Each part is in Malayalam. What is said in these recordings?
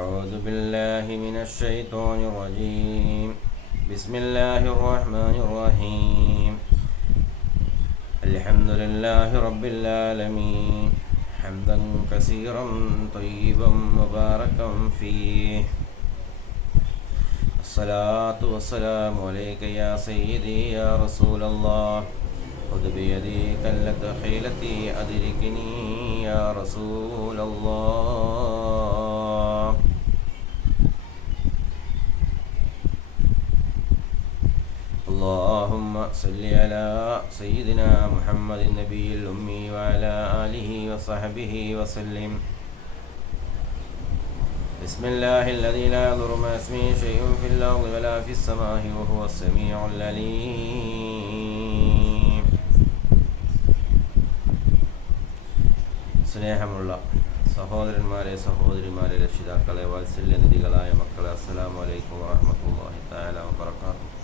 أعوذ بالله من الشيطان الرجيم بسم الله الرحمن الرحيم الحمد لله رب العالمين حمدا كثيرا طيبا مباركا فيه الصلاة والسلام عليك يا سيدي يا رسول الله خذ بيدي كلة خيلتي أدركني يا رسول الله اللهم صل على سيدنا محمد النبي الأمي وعلى آله وصحبه وسلم بسم الله الذي لا يضر ما اسمه شيء في الأرض ولا في السماء وهو السميع العليم സ്നേഹമുള്ള സഹോദരന്മാരെ സഹോദരിമാരെ രക്ഷിതാക്കളെ വാത്സല്യനിധികളായ മക്കളെ അസ്സലാമു അലൈക്കും വാഹമത്തല്ലാഹി തആല വബറകാതുഹു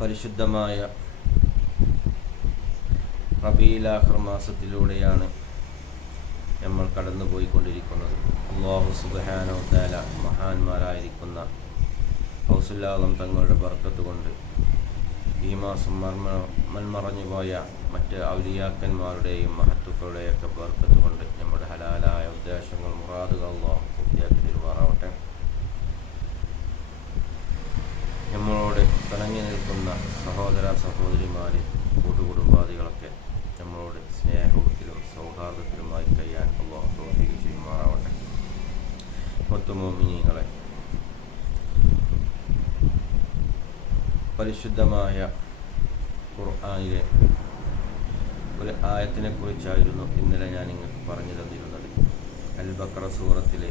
പരിശുദ്ധമായ റബീലാഹർ മാസത്തിലൂടെയാണ് നമ്മൾ കടന്നുപോയിക്കൊണ്ടിരിക്കുന്നത് അള്ളാഹു സുബാനോ താല മഹാന്മാരായിരിക്കുന്ന ഹൗസുല്ലാദം തങ്ങളുടെ ബർക്കത്ത് കൊണ്ട് ഈ മാസം മർമ്മ മൺമറഞ്ഞുപോയ മറ്റ് ഔലിയാക്കന്മാരുടെയും മഹത്വക്കളുടെയൊക്കെ ബർക്കത്ത് കൊണ്ട് നമ്മുടെ ഹലാലായ ഉദ്ദേശങ്ങൾ മുറാദുകൾ സഹോദര സഹോദരിമാരെ കൂട്ടുകുടുംബാദികളൊക്കെ നമ്മളോട് സ്നേഹത്തിലും സൗഹാർദ്ദത്തിലുമായി കഴിയാൻ അള്ളാഹു തോഫിക്ക് ചെയ്യുമാറാവട്ടെ മൊത്തമോമിനികളെ പരിശുദ്ധമായ ഖുർആാനിലെ ഒരു ആയത്തിനെ കുറിച്ചായിരുന്നു ഇന്നലെ ഞാൻ നിങ്ങൾക്ക് പറഞ്ഞു തന്നിരുന്നത് അൽ സൂറത്തിലെ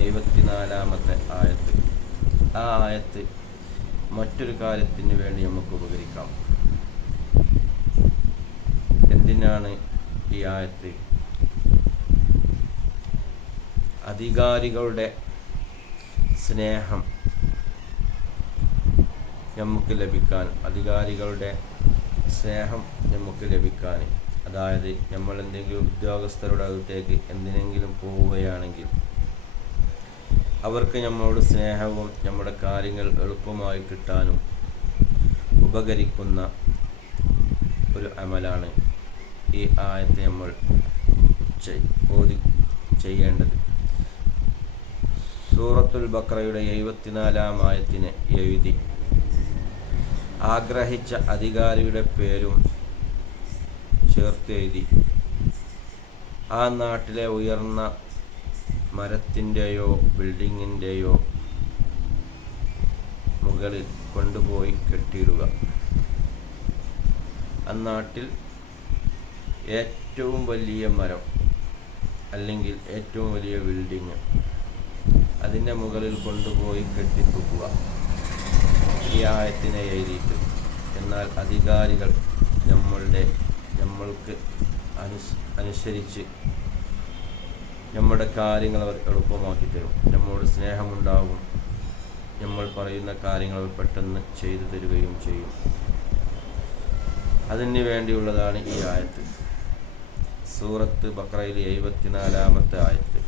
എഴുപത്തിനാലാമത്തെ ആയത്ത് ആ ആയത്ത് മറ്റൊരു കാര്യത്തിന് വേണ്ടി നമുക്ക് ഉപകരിക്കാം എന്തിനാണ് ഈ ആയത്ത് അധികാരികളുടെ സ്നേഹം നമുക്ക് ലഭിക്കാൻ അധികാരികളുടെ സ്നേഹം നമുക്ക് ലഭിക്കാൻ അതായത് നമ്മൾ എന്തെങ്കിലും ഉദ്യോഗസ്ഥരുടെ അകത്തേക്ക് എന്തിനെങ്കിലും പോവുകയാണെങ്കിൽ അവർക്ക് നമ്മോട് സ്നേഹവും നമ്മുടെ കാര്യങ്ങൾ എളുപ്പമായി കിട്ടാനും ഉപകരിക്കുന്ന ഒരു അമലാണ് ഈ ആയത്തെ നമ്മൾ ഓതി ചെയ്യേണ്ടത് സൂറത്തുൽ ബക്രയുടെ എഴുപത്തിനാലാം ആയത്തിനെ എഴുതി ആഗ്രഹിച്ച അധികാരിയുടെ പേരും ചേർത്ത് എഴുതി ആ നാട്ടിലെ ഉയർന്ന മരത്തിൻ്റെയോ ബിൽഡിങ്ങിൻ്റെയോ മുകളിൽ കൊണ്ടുപോയി കെട്ടിയിടുക അന്നാട്ടിൽ ഏറ്റവും വലിയ മരം അല്ലെങ്കിൽ ഏറ്റവും വലിയ ബിൽഡിങ് അതിൻ്റെ മുകളിൽ കൊണ്ടുപോയി കെട്ടിത്തൂക്കുക ഈ ആയത്തിനെ എഴുതിയിട്ട് എന്നാൽ അധികാരികൾ നമ്മളുടെ നമ്മൾക്ക് അനുസരിച്ച് നമ്മുടെ കാര്യങ്ങൾ അവർ എളുപ്പമാക്കി തരും നമ്മോട് സ്നേഹമുണ്ടാകും നമ്മൾ പറയുന്ന കാര്യങ്ങൾ അവർ പെട്ടെന്ന് ചെയ്തു തരികയും ചെയ്യും അതിന് വേണ്ടിയുള്ളതാണ് ഈ ആയത്ത് സൂറത്ത് ബക്രയിൽ എഴുപത്തിനാലാമത്തെ ആയത്ത്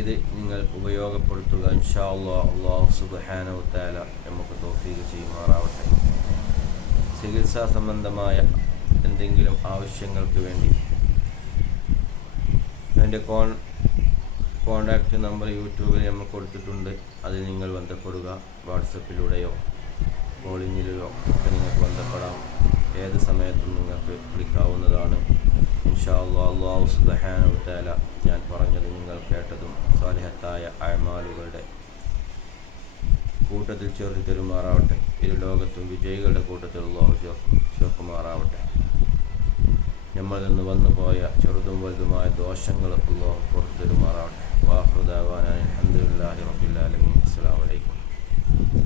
ഇത് നിങ്ങൾ ഉപയോഗപ്പെടുത്തുക ഇൻഷാ അള്ളാഹ് നമുക്ക് തോഫീക ചെയ്യുമാറാവട്ടെ ചികിത്സാ സംബന്ധമായ എന്തെങ്കിലും ആവശ്യങ്ങൾക്ക് വേണ്ടി എൻ്റെ കോൺ കോൺടാക്റ്റ് നമ്പർ യൂട്യൂബിൽ നമ്മൾ കൊടുത്തിട്ടുണ്ട് അതിൽ നിങ്ങൾ ബന്ധപ്പെടുക വാട്സപ്പിലൂടെയോ കോളിങ്ങിലോ ഒക്കെ നിങ്ങൾക്ക് ബന്ധപ്പെടാം ഏത് സമയത്തും നിങ്ങൾക്ക് വിളിക്കാവുന്നതാണ് ഇൻഷാല്ല ഞാൻ പറഞ്ഞത് നിങ്ങൾ കേട്ടതും സാലിഹത്തായ അയമാലുകളുടെ കൂട്ടത്തിൽ ചേർത്ത് തരുമാറാവട്ടെ ഇരു ലോകത്തും വിജയികളുടെ കൂട്ടത്തിൽ അള്ളാഹു ചേർക്കുമാറാവട്ടെ നമ്മളിൽ വന്നു പോയ ചെറുതും വലുതുമായ ദോഷങ്ങളൊക്കെ അള്ളാഹു പുറത്തു തരുമാറാവട്ടെ വാഹൃദാവാനായി അഹമ്മദില്ലാഹി റബ്ബില്ലാലമീൻ അസ്സാം വലൈക്കും